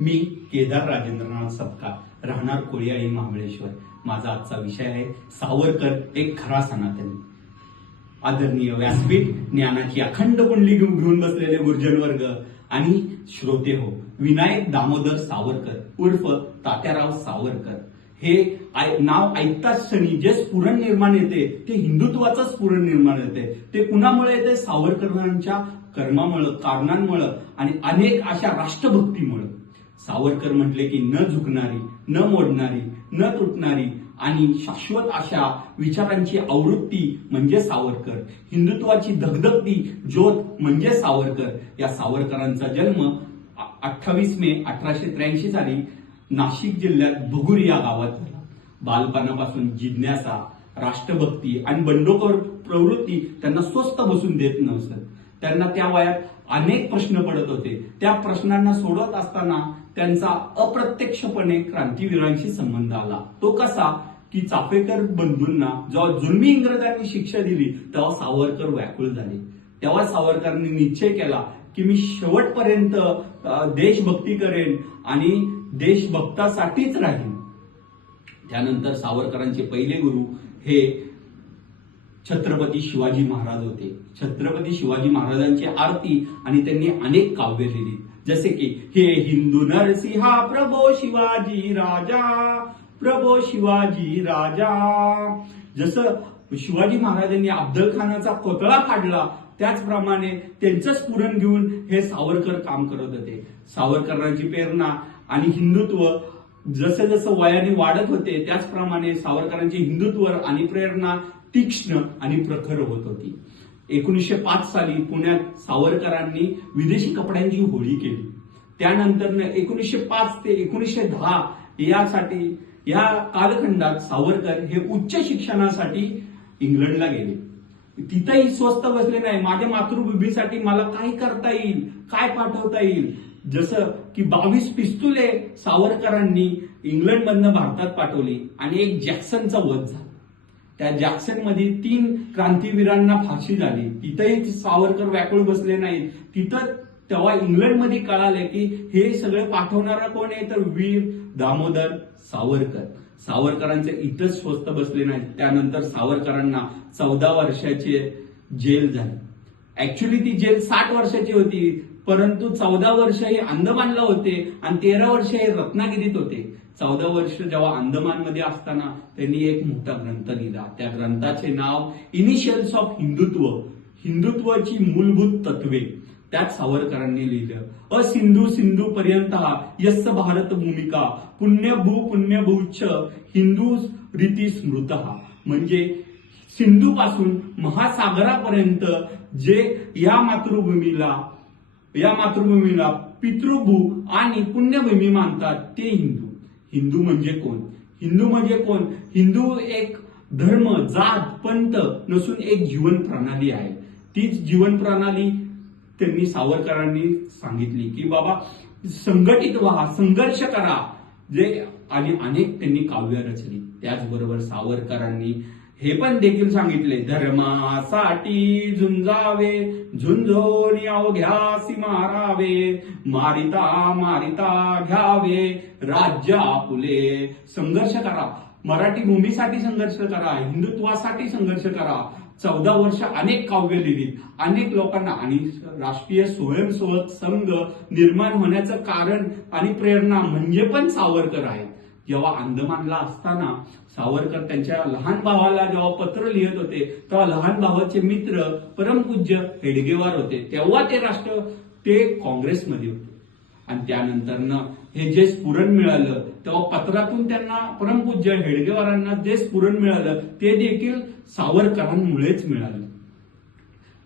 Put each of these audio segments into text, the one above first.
मी केदार राजेंद्रनाथ सपकाळ राहणार कोळीयाळी महाबळेश्वर. माझा आजचा विषय आहे सावरकर एक खरा सनातनी. आदरणीय व्यासपीठ ज्ञानाची अखंड कुंडली घेऊन बसलेले गुर्जन वर्ग आणि श्रोते हो विनायक दामोदर सावरकर उर्फ तात्याराव सावरकर. हे आय- नाव ऐकताच क्षणी जे स्फुरण निर्माण येते ते हिंदुत्वाचं स्फुरण निर्माण येते. ते कुणामुळे येते? सावरकरांच्या कर्मामुळं कारणांमुळं आणि अनेक अशा राष्ट्रभक्तीमुळं. सावरकर म्हटले की न झुकणारी न मोडणारी न तुटणारी आणि शाश्वत अशा विचारांची आवृत्ती म्हणजे सावरकर. हिंदुत्वाची धगधगती ज्योत म्हणजे सावरकर. या सावरकरांचा जन्म अठ्ठावीस मे अठराशे त्र्याऐंशी साली नाशिक जिल्ह्यात भुगुर या गावात झाला. बालपणापासून जिज्ञासा राष्ट्रभक्ती आणि बंडखोर प्रवृत्ती त्यांना स्वस्त बसून देत नसत त्यांना त्या वयात अनेक प्रश्न पडत होते. त्या प्रश्नांना सोडवत असताना त्यांचा अप्रत्यक्षपणे क्रांतीवीरांशी संबंध आला. तो कसा? की चाफेकर बंधूंना जेव्हा जुलमी इंग्रजांनी शिक्षा दिली तेव्हा सावरकर व्याकुळ झाले. तेव्हा सावरकरांनी निश्चय केला की मी शेवटपर्यंत देशभक्ती करेन आणि देशभक्तासाठीच राहीन. त्यानंतर सावरकरांचे पहिले गुरु हे छत्रपती शिवाजी महाराज होते. छत्रपती शिवाजी महाराजांची आरती आणि त्यांनी अनेक काव्य लिहिली. जसे की हे हिंदू नरसिंहा प्रभो शिवाजी राजा प्रभो शिवाजी राजा. जसं शिवाजी महाराजांनी अब्दल खानाचा पुतळा फाडला त्याचप्रमाणे त्यांचं स्फुरण घेऊन हे सावरकर काम करत होते. सावरकरांची प्रेरणा आणि हिंदुत्व जसं जसं वयाने वाढत होते त्याचप्रमाणे सावरकरांची हिंदुत्व आणि प्रेरणा तीक्ष्ण आणि प्रखर होत होती. एकोणीसशे पाच साली पुण्यात सावरकरांनी विदेशी कपड्यांची होळी केली. त्यानंतर एकोणीसशे पाच ते एकोणीसशे दहा यासाठी या कालखंडात सावरकर हे उच्च शिक्षणासाठी इंग्लंडला गेले. तिथंही स्वस्त बसले नाही. माझ्या मातृभूमीसाठी मला काय करता येईल? काय पाठवता येईल? जसं की बावीस पिस्तुले सावरकरांनी इंग्लंडमधनं भारतात पाठवली आणि एक जॅक्सनचा वध झाला. त्या जॅक्सनमध्ये तीन क्रांतीवीरांना फाशी झाली. तिथंही सावरकर व्याकुळ बसले नाहीत. तिथं तेव्हा इंग्लंडमध्ये कळाले की हे सगळे पाठवणारा कोण आहे? तर वीर दामोदर सावरकर. सावरकरांचे इथंच स्वस्त बसले नाहीत. त्यानंतर सावरकरांना चौदा वर्षाची जेल झाली. ऍक्च्युली ती जेल साठ वर्षाची होती. परंतु चौदा वर्ष हे अंदमानला होते आणि तेरा वर्ष हे रत्नागिरीत होते. चौदा वर्ष जेव्हा अंदमानमध्ये असताना त्यांनी एक मोठा ग्रंथ लिहिला. त्या ग्रंथाचे नाव इनिशियल्स ऑफ हिंदुत्व. हिंदुत्वाची मूलभूत तत्वे. त्यात सावरकरांनी लिहिलं असिंधू सिंधू पर्यंत यस्स भारत भूमिका. पुण्यभू पुण्यभूच हिंदू रीती स्मृत म्हणजे सिंधू पासून महासागरापर्यंत जे या मातृभूमीला या मातृभूमीला पितृभू आणि पुण्यभूमी मानतात ते हिंदू. हिंदू म्हणजे कोण? हिंदू म्हणजे कोण? हिंदू एक धर्म जात पंत नसून एक जीवन प्रणाली आहे. तीच जीवन प्रणाली त्यांनी सावरकरांनी सांगितली की बाबा संघटित व्हा संघर्ष करा. जे आणि अनेक त्यांनी काव्य रचली. त्याचबरोबर सावरकरांनी हे पण देखील सांगितले धर्मासाठी झुंजावे झुंजोनी अवघ्यासी मारावे मारिता मारिता घ्यावे राज्य आपुले संघर्ष करा मराठी भूमीसाठी संघर्ष करा हिंदुत्वासाठी संघर्ष करा. चौदा वर्ष अनेक काव्य लिहिली अनेक लोकांना आणि राष्ट्रीय स्वयंसेवक संघ निर्माण होण्याचं कारण आणि प्रेरणा म्हणजे पण सावरकर आहे जेव्हा अंदमानला असताना सावरकर त्यांच्या लहान भावाला जेव्हा पत्र लिहित होते तेव्हा लहान भावाचे मित्र परमपूज्य हेडगेवार होते. तेव्हा ते राष्ट्र ते काँग्रेसमध्ये होते. आणि त्यानंतरनं हे जे स्फुरण मिळालं तेव्हा पत्रातून त्यांना परमपूज्य हेडगेवारांना जे स्फुरण मिळालं ते देखील सावरकरांमुळेच मिळालं.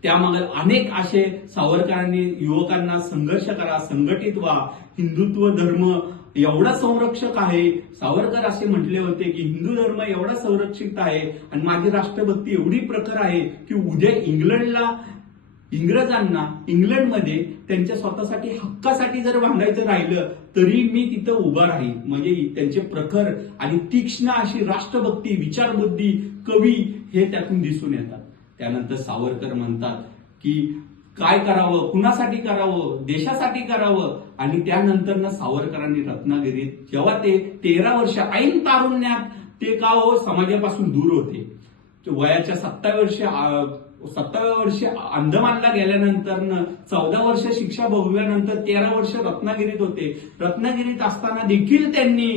त्यामागे अनेक असे सावरकरांनी युवकांना संघर्ष करा संघटित व्हा हिंदुत्व धर्म एवढा संरक्षक आहे. सावरकर असे म्हटले होते की हिंदू धर्म एवढा संरक्षित आहे आणि माझी राष्ट्रभक्ती एवढी प्रखर आहे की उद्या इंग्लंडला इंग्रजांना इंग्लंडमध्ये त्यांच्या स्वतःसाठी हक्कासाठी जर भांडायचं राहिलं तरी मी तिथं उभा राहील म्हणजे त्यांचे प्रखर आणि तीक्ष्ण अशी राष्ट्रभक्ती विचारबुद्धी कवी हे त्यातून दिसून येतात. त्यानंतर सावरकर म्हणतात की काय करावं कुणासाठी करावं देशासाठी करावं? आणि त्यानंतर सावरकरांनी रत्नागिरीत जेव्हा ते तेरा वर्ष ऐन तारुण्यात ते का हो समाजापासून दूर होते. वयाच्या सत्ताव्या वर्षी सत्ताव्या वर्षी अंदमानला गेल्यानंतर चौदा वर्ष शिक्षा भोगल्यानंतर तेरा वर्ष रत्नागिरीत होते. रत्नागिरीत असताना देखील त्यांनी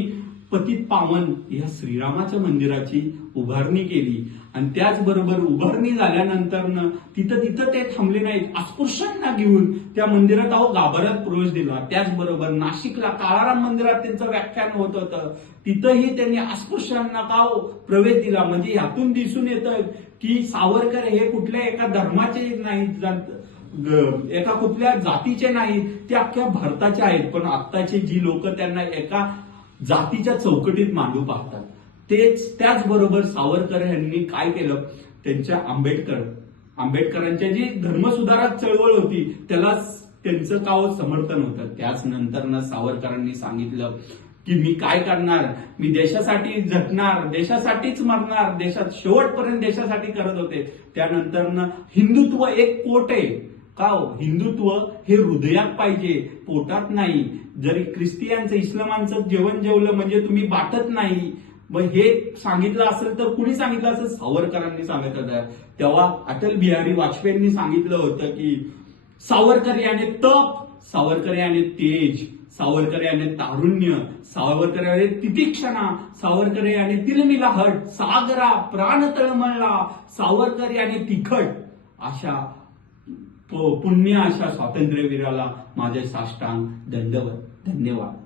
पतित पावन या श्रीरामाच्या मंदिराची उभारणी केली. आणि त्याचबरोबर उभारणी झाल्यानंतर तिथं तिथं ते थांबले नाहीत. अस्पृश्यांना घेऊन त्या मंदिरात अहो गाभाऱ्यात प्रवेश दिला. त्याचबरोबर नाशिकला काळाराम मंदिरात त्यांचं व्याख्यान होत होतं. तिथंही त्यांनी अस्पृश्यांना का हो प्रवेश दिला? म्हणजे यातून दिसून येतं की सावरकर हे कुठल्या एका धर्माचे नाहीत एका कुठल्या जातीचे नाहीत. ते अख्ख्या भारताचे आहेत. पण आत्ताचे जी लोक त्यांना एका जातीच्या चौकटीत मांडू पाहतात. तेच त्याचबरोबर सावरकर यांनी काय केलं? त्यांच्या आंबेडकर आंबेडकरांच्या जी धर्मसुधारक चळवळ होती त्याला त्यांचं काव समर्थन होतं? त्याच नंतर सावरकरांनी सांगितलं की मी काय करणार? मी देशासाठी झटणार देशासाठीच मरणार देशात शेवटपर्यंत देशासाठी करत होते. त्यानंतर हिंदुत्व एक पोट आहे. का हो? हिंदुत्व हे हृदयात पाहिजे पोटात नाही. जरी ख्रिस्तियांचं इस्लामांचं जेवण जेवलं म्हणजे तुम्ही बाटत नाही मग हे सांगितलं असेल तर कुणी सांगितलं असेल सावरकरांनी सांगितलं आहे. तेव्हा अटल बिहारी वाजपेयींनी सांगितलं होतं की सावरकर याने तप सावरकर याने तेज सावरकर याने तारुण्य सावरकर याने तितिक्षणा सावरकर याने तिलमिला हट सागरा प्राण तळमळला सावरकर याने तिखट अशा पुण्य अशा स्वातंत्र्यवीराला माझे साष्टांग दंडवत धन्यवाद.